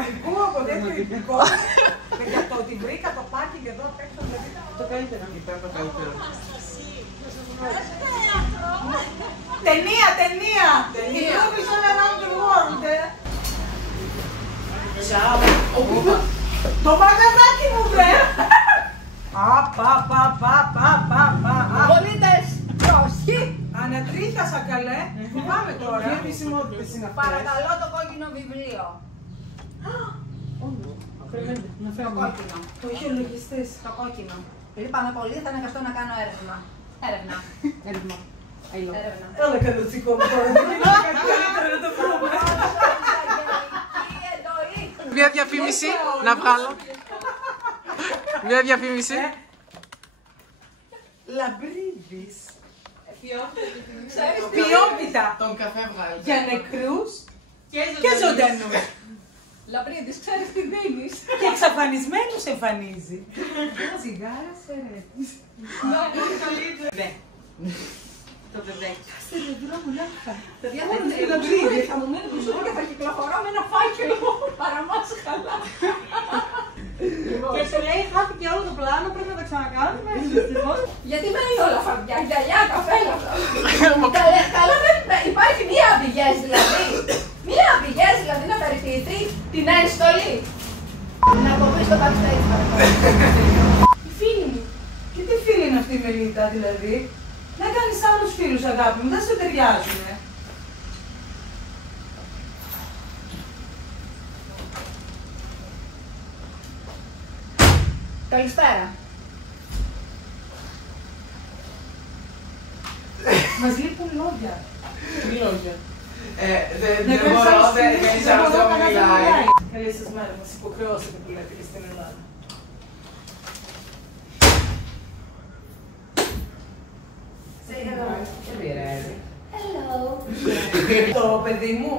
αστυνομικού από τέτοιο ειδικό. Και για το ότι βρήκα το πάρκινγκ εδώ απ' έξω, δηλαδή το καλύτερο. Είπα το καλύτερο. Ταινία! Η Movies All Around the World. Τσάου. Το μαγαζάκι μου, βρε! Πολίτες, πρόσχη! Ανατρίχιασα καλέ. Πάμε τώρα. Τι επισημότητες είναι αυτές? Παρακαλώ το κόκκινο βιβλίο. Το κόκκινο. Το είχε ο λογιστής. Το κόκκινο. Επειδή πάμε πολύ, θα αναγκαστώ να κάνω έρευνα. Έρευνα. Έλα καλωτσικό μου τώρα. Δεν είναι κάτι καλύτερο να το βρούμε. Μια διαφήμιση να βγάλω. Μια διαφήμιση. Λαμπρίδης. Ξέρεις τι Ποιότητα Τον καφέ βγάλει. για νεκρούς και ζωντανούς. Λαμπρίδης, ξέρεις τι δίνεις. Και εξαφανισμένους εμφανίζει. Τσιγάρα σερέτης. Ναι. Το παιδάκι. Κάστε ρε δρόμο λάχα. Παιδιά, θα μου μένει μπουζούκι και θα κυκλοφορώ με ένα φάκελο παραμάσχαλα. Και σου λέει χάθηκε όλο το πλάνο, πρέπει να τα ξανακάνουμε. Γιατί μένει όλα φαρδιά, γυαλιά, καφέλα. Καλά δεν υπάρχει μία αμπηγές δηλαδή. Μία αμπηγές δηλαδή να περιποιηθεί την ένστολη. Να αποβεί στο backstage παρακαλώ. Η φίλη μου. Και τι φίλη είναι αυτή η Μελίτα δηλαδή. Να κάνεις άλλους φίλους αγάπη μου, δεν σε ταιριάζουνε. Καλησπέρα. Μας λείπουν λόγια. Τι λόγια. Δεν μπορώ, κανείς άλλος δεν μου μιλάει. Καλή σας μέρα, μας υποχρεώσετε που λέτε και στην Ελλάδα. Δεν πειράζει. Το παιδί μου,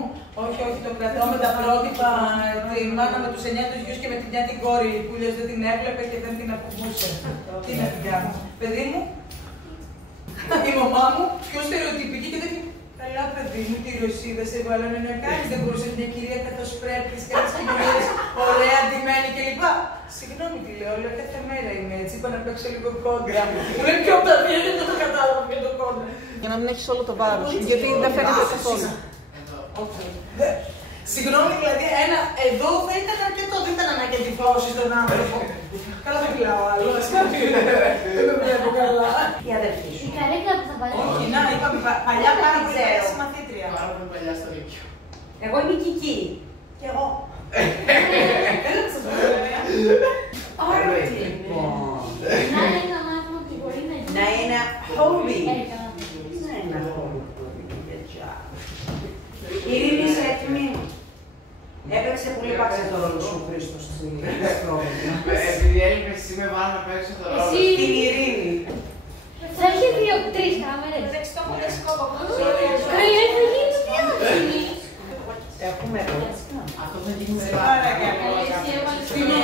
όχι, το κρατώ με τα πρότυπα, τη μάνα με τους 9 τους γιους και με την μια την κόρη που λες δεν την έβλεπε και δεν την αποβούσε. Τι να την κάνω. Παιδί μου, η μαμά μου, πιο στερεοτυπική και τέτοια. Καλά παιδί μου, τη Ρωσίδα σε βάλανε να κάνεις, δεν μπορούσε μια κυρία καθώς πρέπει, κάποιες κοινωνίες, ωραία, ντυμένη κλπ. Συγγνώμη τι λέω, αλλά κάθε μέρα είμαι έτσι, είπα να παίξω λίγο κόντρα. Μου λέει πιο παιδιά, δεν το κατάλαβα για το κόντρα. Για να μην έχεις όλο το βάρος, γιατί δεν φαίνεται καθόλου. Συγγνώμη, δηλαδή εδώ δεν ήταν αρκετό, δεν ήταν ανάγκη να τυπώσεις τον άνθρωπο. Καλά δεν μιλάω άλλο, δεν με βλέπω καλά. Η αδερφή σου. Η καρέκλα που θα βάλει. Όχι, να, είπαμε παλιά πάρα πολύ καλή συμμαθήτρια. Πάρα πολύ παλιά στο Λύκειο. Εγώ είμαι Κική. Κι εγώ. Έλα να σας πω, βέβαια. Ωραία, λοιπόν. Να είναι να μάθουμε ότι μπορεί να γίνει. Να είναι hobby. Έκανα. Να είναι hobby. Ειρήνη, είσαι έτοιμη. Έπαιξε πολύ πάξε το ρόλο σου, Χρήστος, στην πρόβλημα. Επειδή έλειπες εσύ με βάλω να παίξω το ρόλο. Εσύ. Την Ειρήνη. Θα έχει 2-3 κάμερες. Εντάξει, το έχω δεξικό κομμάτι. Καλή, θα γίνει διάφορη. Έχουμε εδώ. Αυτό θα γίνει σε Παρακαλώ. Εσύ έβαλες Τι με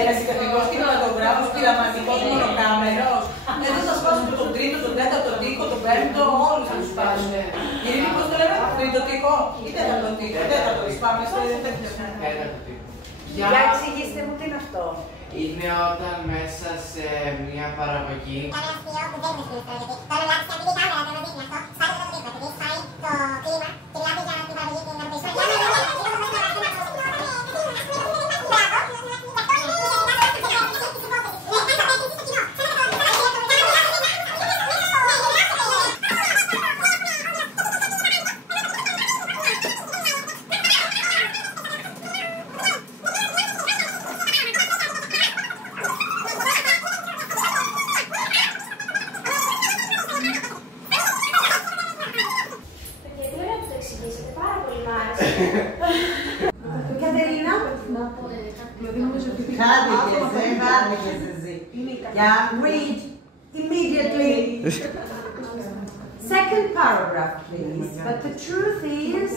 ένας κατηγορός κινηματογράφος, πειραματικός μονοκάμερος. Εδώ θα σπάσουμε τον τρίτο, τον τέταρτο τοίχο, τον πέμπτο, όλους θα τους σπάσουμε. Ειρήνη, πώς το λέμε, τρίτο τοίχο ή τέταρτο τοίχο, τέταρτο τις πάμε στο τέτοιο. Για εξηγήστε μου τι είναι αυτό. Είναι όταν μέσα σε μια παραγωγή. Κάνει αστείο που δεν είναι σκληρό, γιατί τώρα να ξέρει την κάμερα, δεν δείχνει αυτό. Σπάει το τοίχο, επειδή σπάει το κλίμα και μιλάμε για την παραγωγή την εμπιστοσύνη. Κατερίνα. Χάθηκες εσύ. Yeah, read immediately. Second paragraph, please. But the truth is,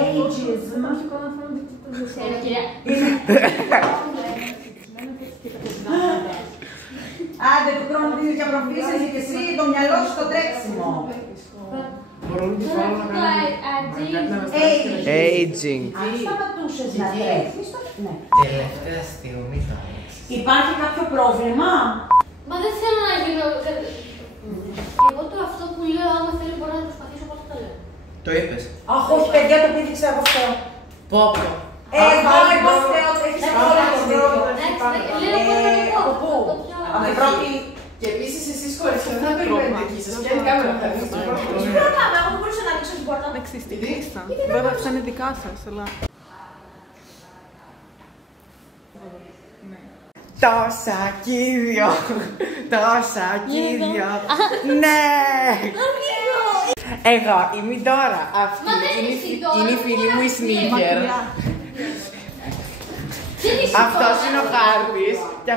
ageism. Άντε, του χρόνου δίνεις για προφήσεις και εσύ το μυαλό σου στο τρέξιμο. Aging. Αν σταματούσες να τρέχεις, ναι. Τελευταία στιγμή θα έχεις. Υπάρχει κάποιο πρόβλημα? Μα δεν θέλω να γίνω. Εγώ το αυτό που λέω, άμα θέλει μπορώ να προσπαθήσω, πώς το λέω. Το είπες. Αχ, όχι παιδιά, το πήδηξα εγώ αυτό. Πόπο. Εγώ θέλω ότι έχεις όλα τον δρόμο. Από πού? Από την πρώτη. Και επίσης εσείς κορυφαία δεν περιμένετε εκεί σας. Ποια είναι η κάμερα θα δείτε. Προχάμε, εγώ μπορούσα να ανοίξω την πόρτα. Εντάξει, στην κλείστα. Βέβαια, αυτά είναι δικά σας, αλλά... Το σακίδιο. Το σακίδιο. Ναι. Εγώ είμαι η Ντόρα. Αυτή είναι η φίλη μου η Σνίκερ. Αυτός είναι ο χάρτης και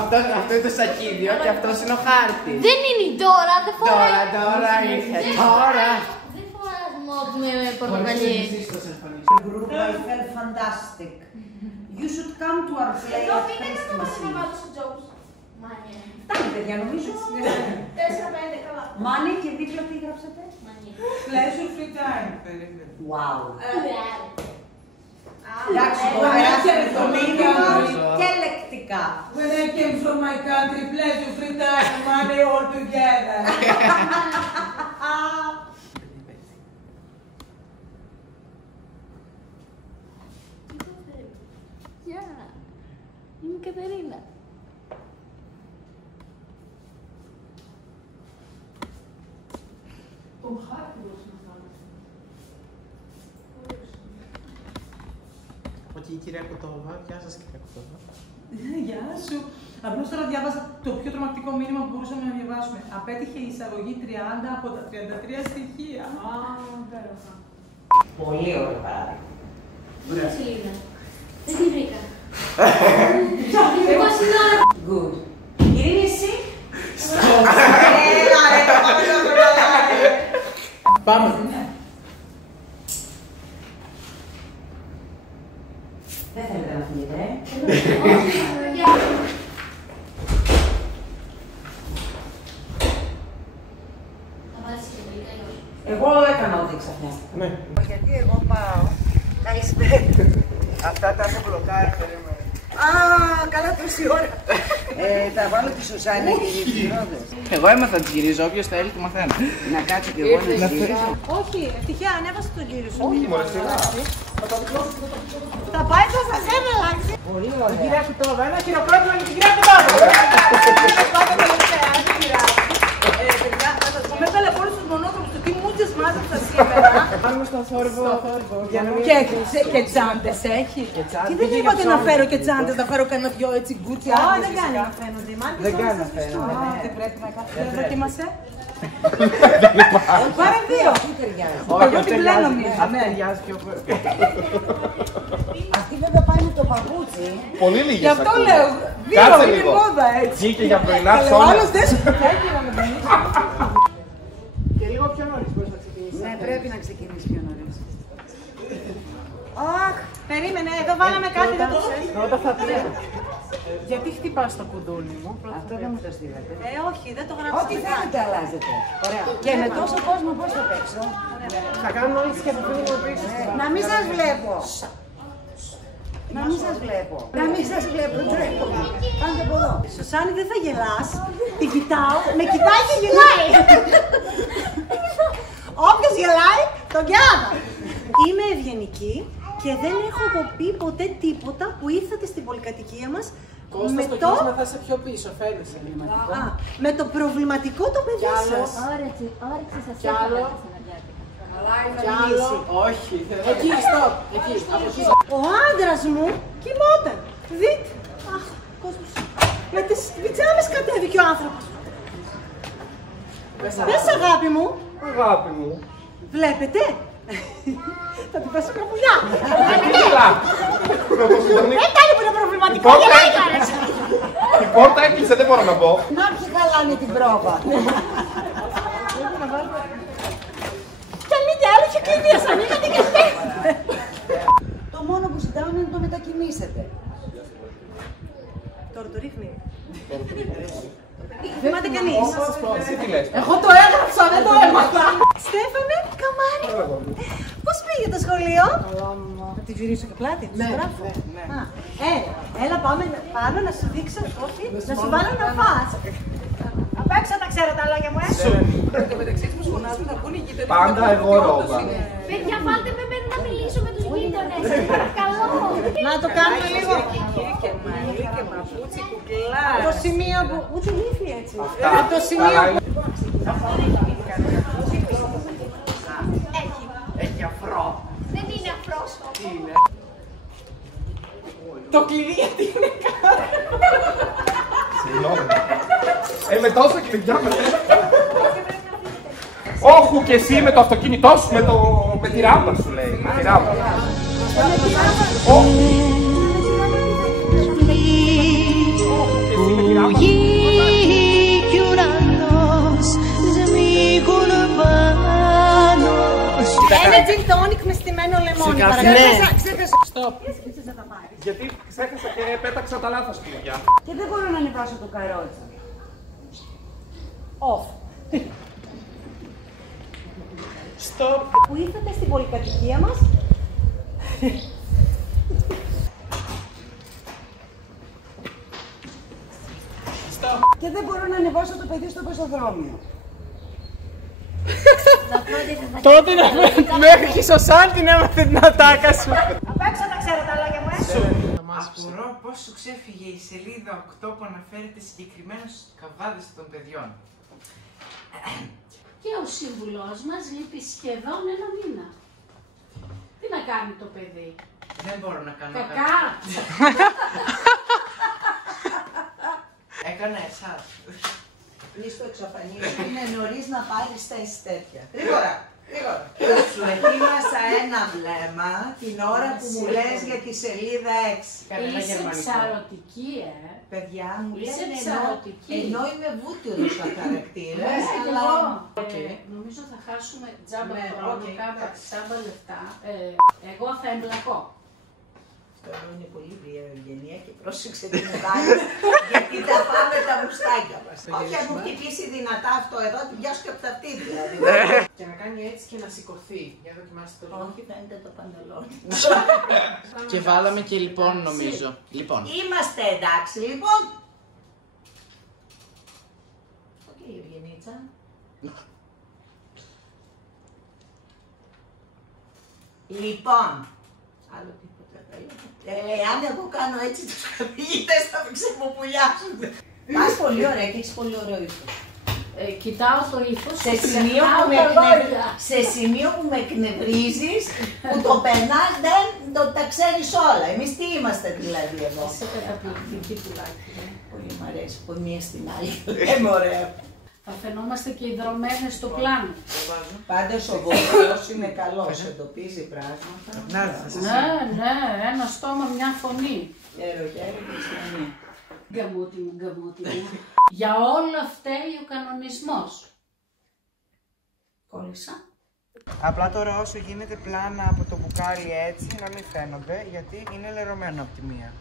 αυτό είναι το σακίδιο και αυτός είναι ο χάρτης. Δεν είναι η Ντόρα, δεν φοράει. Τώρα ήρθε, τώρα. Δεν φοράει μόντ με πορτοκαλιές. The group I felt fantastic. You should come to our play Εδώ at πήγαινε να μας Christmas. ανεβάτω στο jokes. Μάνια. Φτάνει παιδιά, νομίζω. 4-5 καλά. Μάνι και δίπλα τι γράψατε? Μάνια. Pleasure free time. Wow. Εντάξει, Εντάξει, το περάσαμε το μήνυμα και λεκτικά. When I came from my country, pleasure free time, money all together. Γεια, είμαι η Κατερίνα. Τον χάρτη μπορούσε να κάνουμε. Όχι, κυρία Κοτόβα. Γεια σας, κυρία Κοτόβα. Γεια σου. Απλώς τώρα διάβασα το πιο τρομακτικό μήνυμα που μπορούσαμε να διαβάσουμε. Απέτυχε η εισαγωγή 30 από τα 33 στοιχεία. Πολύ ωραίο παράδειγμα. Πού είναι η Σελίνα? Δεν τη βρήκα. Εγώ συνάδω. Good. Ειρήνη, εσύ. Έλα ρε, το πάμε να προλάβει. Πάμε. Δεν θέλετε να φύγετε, Θα βάλεις και τελικά ή όχι? Εγώ έκανα ό,τι ξαφνιάστηκα. Ναι. Γιατί εγώ πάω. Καλησπέρα. Αυτά τα έχω μπλοκάρει, περίμενε. Α, καλά τόση ώρα. Θα βάλω τη Σουζάννα και οι γυρόδες. Εγώ έμαθα να τις γυρίζω, όποιος θέλει το μαθαίνω. Να κάτσω κι εγώ να γυρίσω. Όχι, ευτυχία, ανέβασε τον κύριο σου. Όχι, μωρέ, σιγά. Θα πάει το σας αλλάξει. Πολύ ωραία. Κυρία Κουτόβα, ένα χειροκρότημα για την κυρία Κουτόβα. Παιδιά, θα σας πούμε έβαλε από όλους τους μονόδρομους του τι μούτζες μάζεψα σήμερα. Πάμε στον θόρυβο. Και τσάντες έχει. Τι δεν είπατε να φέρω και τσάντες, να φέρω κανένα δυο έτσι γκούτσι άδειες. Δεν κάνει να φαίνονται. Οι μάρκες Δεν όλες κάνει να σας φαίνονται. βρίσκουν. Δεν πρέπει να κάνω. Δεν δοκίμασε. Πάρε δύο. Τι ταιριάζει. Εγώ την μπλε νομίζω. Αυτή ταιριάζει πιο πολύ. Αυτή βέβαια πάει με το παπούτσι. Πολύ λίγες. Γι' αυτό ακούγονται. λέω. Δύο Κάτσε είναι λίγο. μόδα έτσι. Βγήκε για πρωινά Ο ψώνια. άλλος δεν σου φτιάχνει να με δεις. Και λίγο πιο νωρίς μπορείς να ξεκινήσεις. Ναι, πρέπει να ξεκινήσει πιο νωρίς. Αχ, περίμενε, εδώ βάλαμε κάτι, δεν το ξέρεις. Πρώτα θα πει. Γιατί χτυπάς το κουδούνι μου? Αυτό δεν μου το στείλατε. Όχι, δεν το γράψαμε. Ό,τι θέλετε αλλάζετε. Ωραία. Και με τόσο κόσμο πώς θα παίξω. Θα κάνουμε όλες τις κατευθύνες μου πίσω. Να μην σας βλέπω. Να μην σας βλέπω. Να μην σας βλέπω. Τρέχομαι. Κάντε από εδώ. Σουσάνη, δεν θα γελάς. Τη κοιτάω, με κοιτάει και γελάει. Όποιος γελάει, τον γελάω. Είμαι ευγενική και δεν έχω πει ποτέ τίποτα που ήρθατε στην πολυκατοικία μας Κώστα, στο κύσμα θα είσαι πιο πίσω, φαίνεσαι. με το προβληματικό το παιδί σας. Όρεξη σας Κι άλλο. Κι άλλο. Όχι. Εκεί, stop. Εκεί, από εκεί. Ο άντρας μου κοιμόταν. Δείτε. Αχ, κόσμος. Με τις πιτζάμες κατέβηκε ο άνθρωπος. Πες αγάπη μου. Αγάπη μου. Βλέπετε. Θα την πέσω καπουλιά. Έλα. Έκανε που είναι προβληματικό. Γελάει κάνεις. Η πόρτα έκλεισε, δεν μπορώ να πω. Να ποιοι χαλάνε την πρόβα. Και αν μη τι άλλο, είχε κλειδίες, ανοίγατε και αυτές. Το μόνο που ζητάω είναι να το μετακινήσετε. Τώρα το ρίχνει. Θυμάται κανείς. Εσύ τι λες. Εγώ το έγραψα, δεν το έμαθα. Στέφανε, Πώς πήγε το σχολείο? Θα τη γυρίσω και πλάτη. Ναι, έλα πάμε πάνω να σου δείξω, όχι, να σου βάλω να φας. Απ' έξω τα ξέρω τα λόγια μου, Το μεταξύ τους φωνάζουν να πούνε οι γείτονες. Πάντα εγώ ρόμπα. Παιδιά, βάλτε με μένα να μιλήσω με τους γείτονες. Παρακαλώ. να το κάνουμε λίγο. Και μαλλί και παπούτσι κουκλά. Το σημείο που. Ούτε λύθη έτσι. Αυτά. Το σημείο που. Έχει αφρό. Δεν είναι αφρός. Το κλειδί γιατί είναι κάτω. Συγγνώμη. Με τόσα κλειδιά με όχου και εσύ με το αυτοκίνητό σου, με τη ράμπα σου λέει. Με τη ράμπα. Ένα gin tonic με στημένο λεμόνι. Ξέχασα. Stop. Γιατί ξέχασα και πέταξα τα λάθος κλειδιά. Και δεν μπορώ να ανεβάσω το καρότσι. Off. Stop. Που ήρθατε στην πολυκατοικία μας. Stop. Και δεν μπορώ να ανεβάσω το παιδί στο πεζοδρόμιο. Τότε μέχρι και στο Σάλτιν έμαθε την ατάκα σου. Απ' έξω τα ξέρω τα λόγια μου, Απορώ πώς σου ξέφυγε η σελίδα 8 που αναφέρεται συγκεκριμένα στους καβάδες των παιδιών. Και ο σύμβουλός μας λείπει σχεδόν ένα μήνα. Τι να κάνει το παιδί? Δεν μπορώ να κάνω Κακά. Έκανα εσάς. Μη στο εξαφανίσω, είναι νωρίς να πάρεις θέση τέτοια. Γρήγορα, γρήγορα. Σου ετοίμασα ένα βλέμμα την ώρα που μου λες για τη σελίδα 6. Είσαι ψαρωτική, Παιδιά μου Είσαι λένε ψαρωτική. ενώ είμαι βούτυρος στα χαρακτήρα. αλλά... Okay. Νομίζω θα χάσουμε τζάμπα Ναι, χρόνο, okay. κάμπα τζάμπα λεφτά. Εγώ θα εμπλακώ. Αυτό είναι πολύ ευγενία και πρόσεξε την μετάλλη, γιατί τα πάμε τα μουστάκια μας. Όχι αν μου χτυπήσει δυνατά αυτό εδώ, την πιάσω και από τα αυτή δηλαδή. Και να κάνει έτσι και να σηκωθεί. Για δοκιμάστε το λίγο. Όχι, φαίνεται το παντελόνι. Και βάλαμε και λοιπόν νομίζω. Λοιπόν. Είμαστε εντάξει λοιπόν. Οκ, Ευγενίτσα. Λοιπόν, άλλο τίποτα. Αν εγώ κάνω έτσι τους καθηγητές θα με ξεποπουλιάσουν. Πας πολύ ωραία και έχεις πολύ ωραίο ύφος. Κοιτάω το ύφος Σε και σημείο ξεχνάω που τα λόγια. σε σημείο που με εκνευρίζεις, που το περνάς, δεν τα ξέρεις όλα. Εμείς τι είμαστε δηλαδή εδώ. Είσαι καταπληκτική τουλάχιστον. Πολύ μ' αρέσει που μία στην άλλη. Λέμε ωραία. Θα φαινόμαστε και ιδρωμένες στο πλάνο. Πάντως ο βοηθός είναι καλός, εντοπίζει πράγματα. Ναι, ένα στόμα, μια φωνή. Χαίρο και φωνή. Γκαμούτι μου, γκαμούτι μου. Για όλα φταίει ο κανονισμός. Κόλλησα. Απλά τώρα όσο γίνεται πλάνα από το μπουκάλι έτσι να μην φαίνονται, γιατί είναι λερωμένο από τη μία.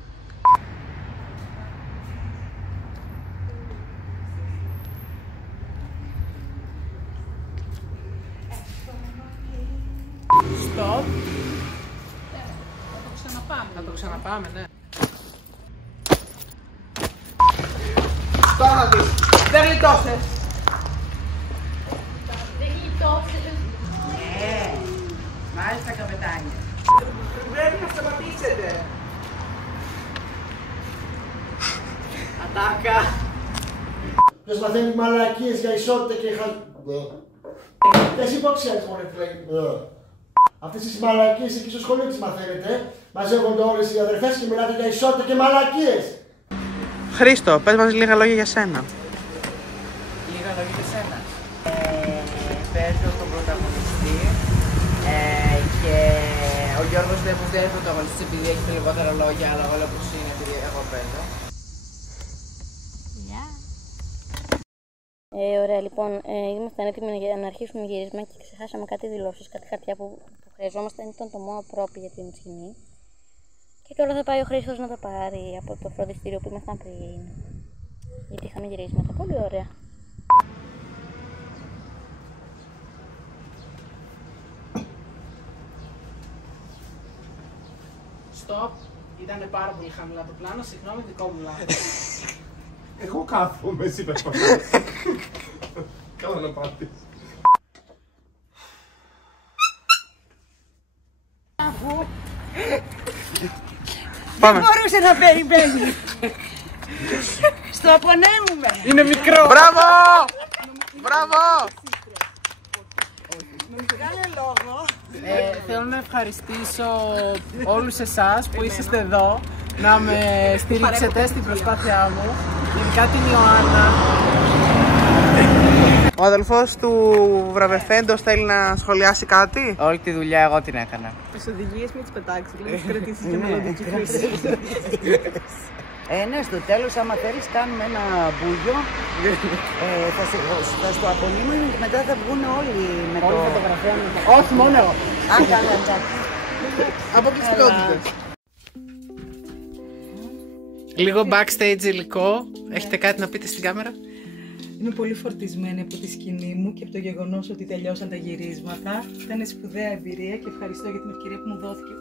Stop. Θα το ξαναπάμε. Θα το ξαναπάμε, ναι. Τώρα δεις, δεν γλιτώσες. Δεν γλιτώσες. Ναι, μάλιστα καπετάνια. Πρέπει να σταματήσετε. Ατάκα. Ποιος μαθαίνει μαλακίες για ισότητα και εσύ πώς ξέρεις μόνο τι λέγεται. Αυτές τις μαλακίες εκεί στο σχολείο τις μαθαίνετε. Μαζεύονται όλες οι αδερφές και μιλάτε για ισότητα και μαλακίες. Χρήστο, πες μας λίγα λόγια για σένα. Λίγα λόγια για σένα. Παίζω τον πρωταγωνιστή και ο Γιώργος Δέπος δεν είναι πρωταγωνιστής επειδή έχει λιγότερα λόγια, αλλά όλα πως είναι επειδή εγώ παίζω. Ωραία, λοιπόν, ήμασταν έτοιμοι για να αρχίσουμε γύρισμα και ξεχάσαμε κάτι δηλώσεις, κάτι χαρτιά που χρειαζόμασταν, ήταν το μόνο πρόπι για την σκηνή. Και τώρα θα πάει ο Χρήστος να τα πάρει από το φροντιστήριο που ήμασταν πριν. Γιατί είχαμε γυρίσματα. Πολύ ωραία. Stop. Ήταν πάρα πολύ χαμηλά το πλάνο, συγγνώμη, δικό μου λάθος. Εγώ κάθομαι, εσύ πες πως. Καλά να πάθεις. Πάμε. Δεν μπορούσε να περιμένει. Στο απονέμουμε. Είναι μικρό. Μπράβο! Μπράβο! Θέλω να ευχαριστήσω όλους εσάς που είσαστε εδώ, να με στηρίξετε στην προσπάθειά μου, ειδικά την Ιωάννα. Ο αδελφός του βραβευθέντος θέλει να σχολιάσει κάτι. Όλη τη δουλειά εγώ την έκανα. Τις οδηγίες με τις πετάξεις, δηλαδή τις κρατήσεις και μελλοντική χρήση. Ναι, στο τέλος, άμα θέλεις, κάνουμε ένα μπούγιο. Θα στο απονείμουμε και μετά θα βγουν όλοι με το... Όλοι φωτογραφιώνουν. Όχι, μόνο εγώ. Α, καλά, εντάξει. Αποκλειστικότητες. Λίγο backstage υλικό. Έχετε κάτι να πείτε στην κάμερα? Είμαι πολύ φορτισμένη από τη σκηνή μου και από το γεγονός ότι τελειώσαν τα γυρίσματα. Ήταν σπουδαία εμπειρία και ευχαριστώ για την ευκαιρία που μου δόθηκε.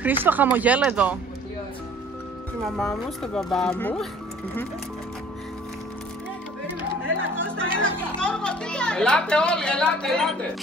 Χρήστο, χαμογέλα εδώ. Στη μαμά μου, στον μπαμπά μου. Ελάτε όλοι, ελάτε, ελάτε.